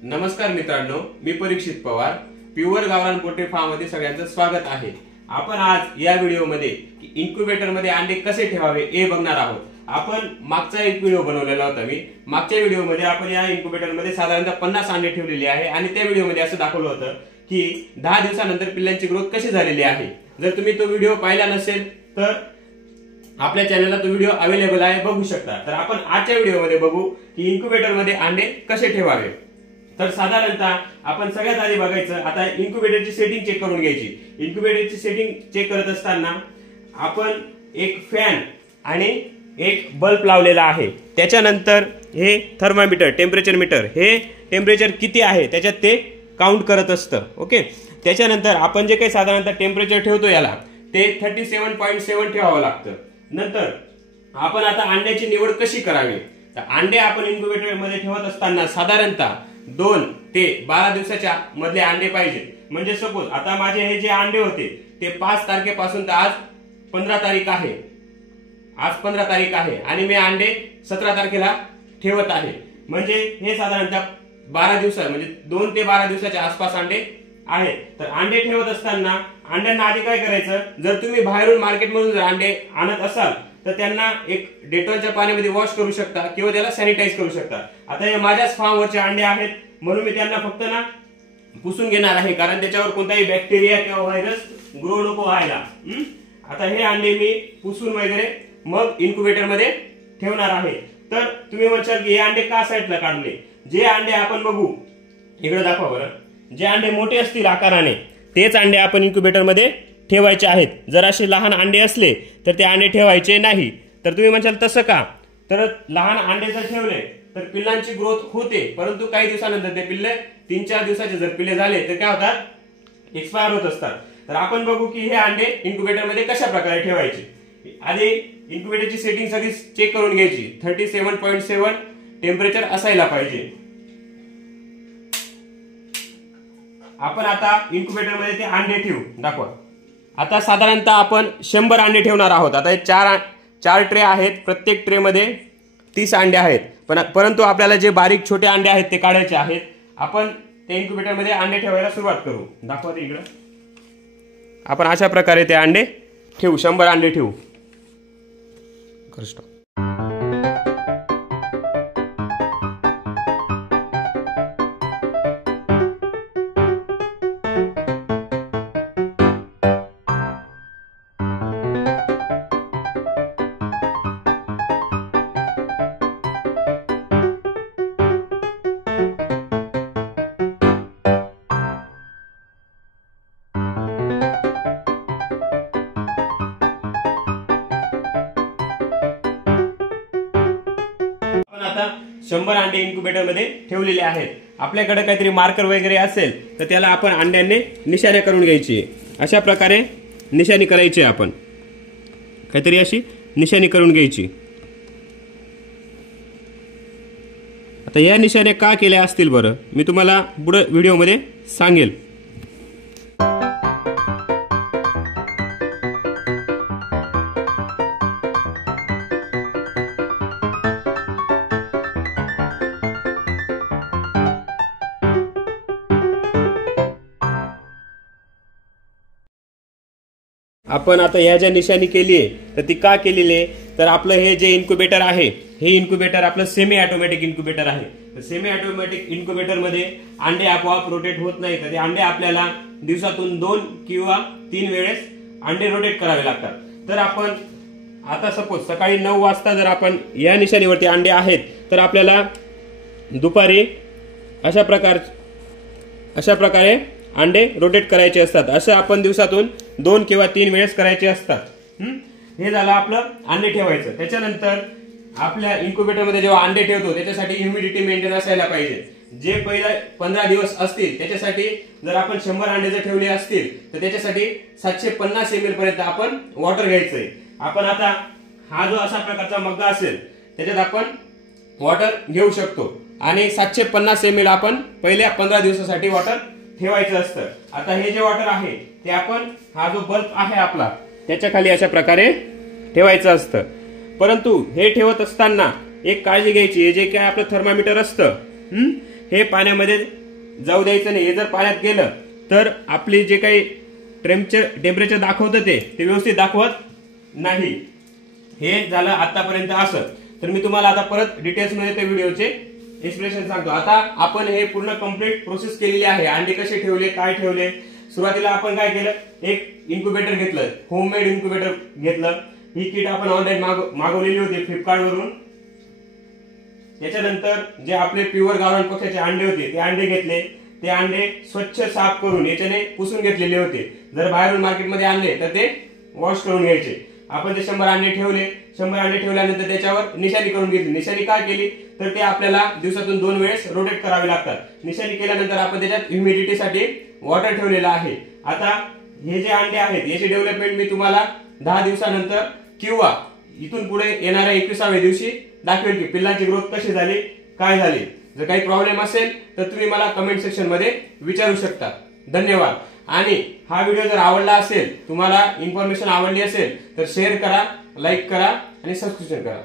नमस्कार मित्रांनो, मी परीक्षित पवार, प्युअर गावरान पोल्ट्री फार्म मध्ये सगळ्यांचं स्वागत आहे। आपण आज या व्हिडिओमध्ये इन्क्युबेटर मध्ये अंडे कसे ठेवावे हे बघणार आहोत। आपण मागचा एक व्हिडिओ बनवलेला होता मी। मागच्या व्हिडिओमध्ये आपण या इन्क्युबेटर मध्ये साधारणतः 50 अंडे ठेवलेले आहे आणि त्या व्हिडिओमध्ये असं दाखवलं होतं की 10 दिवसानंतर पिल्लांची ग्रोथ कशी झालेली आहे। जर तुम्ही तो व्हिडिओ पाहिला नसेल तर आपल्या चॅनलला तो व्हिडिओ अवेलेबल आहे, बघू शकता। तर आपण आजच्या व्हिडिओमध्ये बघू की इन्क्युबेटर मध्ये अंडे कसे ठेवावे। तर साधारणतः आपण सगळ्यात आधी बघायचं, आता इन्क्युबेटरची सेटिंग चेक करून घ्यायची। इन्क्युबेटरची सेटिंग चेक करत असताना आपण एक फॅन आणि एक बल्ब लावलेला आहे। त्याच्यानंतर हे थर्मामीटर, टेम्परेचर मीटर, हे टेम्परेचर किती आहे त्याच्यात ते काउंट करत असतं। ओके, त्याच्यानंतर आपण जे काही साधारणतः टेम्परेचर ठेवतो याला ते 37.7 ठेवावं लागतं। नंतर आपण आता अंड्याची निवड कशी करावी, तर अंडे आपण इन्क्युबेटर मध्ये ठेवत असताना साधारणतः 2 ते 12 दिवसाच्या मधले अंडे पाहिजे। म्हणजे सपोज आता माझे हे जे अंडे होते ते 5 तारखेपासून तर आज 15 तारीख आहे, आज 15 तारीख आहे आणि मी अंडे 17 तारखेला ठेवत आहे। म्हणजे हे साधारणतः 12 दिवस म्हणजे 2 ते 12 दिवसाच्या आसपास अंडे आहेत। तर अंडे ठेवत असताना अंड्यांना आधी काय करायचं, जर तुम्ही बाहेरून मार्केटमधून जर अंडे आणत असाल तर त्यांना एक डेटॉलच्या पाण्यामध्ये वॉश करू शकता किंवा त्याला सॅनिटाइज करू शकता। आता हे माझ्याच फार्मवरचे अंडे आहेत म्हणून मी त्यांना फक्त ना पुसून घेणार आहे, कारण त्याच्यावर कोणताही बॅक्टेरिया किंवा व्हायरस ग्रो नको व्हायला। आता हे अंडे मी पुसून वगैरे मग इन्क्युबेटर मध्ये ठेवणार आहे। तर तुम्ही म्हणशाल की हे अंडे का साईडला काढले। जे अंडे आपण बघू, इकडे दाखवा बरं, जे अंडे मोठे असतील आकाराने तेच अंडे आपण इन्क्युबेटर मध्ये ठेवायचे आहेत। जर असे लहान अंडे असले तर ते अंडे ठेवायचे नाही। तर तुम्ही म्हणशाल तसं का, तर लहान अंडे जर ठेवले तर पिल्लांची ग्रोथ होते, परंतु काही दिवसानंतर ते पिल्ले 3-4 दिवसाचे जर पिल्ले झाले तर काय होतात, एक्सपायर होत असतात। तर आपण बघू की हे अंडे इन्क्युबेटर मध्ये कशा प्रकारे ठेवायचे। आधी इन्क्युबेटरची सेटिंग सगळी चेक करून घ्यायची। 37.7 टेम्परेचर असायला पाहिजे। आपण आता इन्क्युबेटर मध्ये ते अंडे ठेवू, दाखवा। आता साधारणतः आपण 100 अंडे ठेवणार आहोत। आता हे 4 ट्रे आहेत, प्रत्येक ट्रे मध्ये 30 अंडे आहेत, परंतु आपल्याला जे बारीक छोटे अंडे आहेत ते काढायचे आहेत। आपण ते इन्क्युबेटर मध्ये अंडे ठेवायला सुरुवात करू, दाखवा ते इकडे। आपण अशा प्रकारे ते अंडे ठेवू, 100 अंडे ठेवू। आता 100 अंडे इन्क्युबेटर मध्ये ठेवलेले आहेत। आपल्याकडे काहीतरी मार्कर वगैरे असेल तर त्याला आपण अंड्यांनी निशाणी करून घ्यायची। अशा प्रकारे निशाणी करायची, आपण काहीतरी अशी निशाणी करून घ्यायची। आता या निशाण्या का केल्या असतील बरं, मी तुम्हाला पुढे व्हिडिओमध्ये सांगेल। आपण आता ह्या ज्या निशाणी केली आहे तर ती का केलेली आहे, तर आपलं हे जे इन्क्युबेटर आहे हे इन्क्युबेटर आपलं सेमी ऑटोमॅटिक इन्क्युबेटर आहे। तर सेमी ऑटोमॅटिक इन्क्युबेटर मध्ये अंडे आपोआप रोटेट होत नाही, तर ते अंडे आपल्याला दिवसातून 2 किंवा 3 वेळेस अंडे रोटेट करावे लागतात। तर आपण आता सपोज सकाळी 9 वाजता जर आपण या निशाणीवरती अंडे आहेत तर आपल्याला दुपारी अशा प्रकारे अंडे रोटेट करायचे असतात। असं आपण दिवसातून 2 किंवा 3 वेळेस करायचे असतात। हे झालं आपलं अंडे ठेवायचं। त्याच्यानंतर आपल्या इन्क्युबेटर मध्ये जेव्हा अंडे ठेवतो त्याच्यासाठी ह्युमिडिटी मेंटेन असायला पाहिजे। जे पहिले 15 दिवस असतील त्याच्यासाठी जर आपण 100 अंडे जर ठेवले असतील तर त्याच्यासाठी 750 ml पर्यंत आपण वॉटर घ्यायचंय। आपण आता हा जो अशा प्रकारचा मग्गा असेल त्याच्यात आपण वॉटर घेऊ शकतो आणि 750 ml आपण पहिल्या 15 दिवसासाठी वॉटर ठेवायचं असतं। आता हे जे वॉटर आहे ते आपण हा जो बल्ब आहे आपला त्याच्या खाली अशा प्रकारे ठेवायचं असतं। परंतु हे ठेवत असताना एक काळजी घ्यायची, जे काय आपलं थर्मामीटर असतं हे पाण्यामध्ये जाऊ द्यायचं नाही। हे जर पाण्यात गेलं तर आपली जे काही टेम्परेचर दाखवतं ते व्यवस्थित दाखवत नाही। हे झालं आतापर्यंत असं। तर मी तुम्हाला आता परत डिटेल्स मध्ये ते व्हिडिओचे एक्सप्लेनेशन सांगतो। आता आपण हे पूर्ण कंप्लीट प्रोसेस केलेली आहे। अंडे कसे ठेवले, काय ठेवले। सुरुवातीला आपण काय केलं, एक इन्क्युबेटर घेतलं, होममेड इन्क्युबेटर घेतलं। ही किट आपण ऑनलाईन मागवलेली होती फ्लिपकार्ट वरून। त्याच्यानंतर जे आपले प्युअर गावरान पक्ष्याचे अंडे होते ते अंडे घेतले। ते अंडे स्वच्छ साफ करून याच्याने पुसून घेतलेले होते। जर बाहेरून मार्केटमध्ये आणले तर ते वॉश करून घ्यायचे। आपण ते 100 अंडे ठेवले। 100 अंडे ठेवल्यानंतर त्याच्यावर निशाणी करून घेतली। निशाणी काय केली तर ते आपल्याला दिवसातून 2 वेळेस रोटेट करावे लागतात। निशाणी केल्यानंतर आपण त्याच्यात ह्युमिडिटीसाठी वॉटर ठेवलेला आहे। आता हे जे अंडे आहेत याची डेव्हलपमेंट मी तुम्हाला 10 दिवसानंतर किंवा इथून पुढे येणाऱ्या 21व्या दिवशी दाखवेल की पिल्लांची ग्रोथ कशी झाली, काय झाली। जर काही प्रॉब्लेम असेल तर तुम्ही मला कमेंट सेक्शन मध्ये विचारू शकता। धन्यवाद। आणि हा व्हिडिओ जर आवडला असेल, तुम्हाला इन्फॉर्मेशन आवडली असेल तर शेअर करा, लाईक करा आणि सबस्क्रिप्शन करा।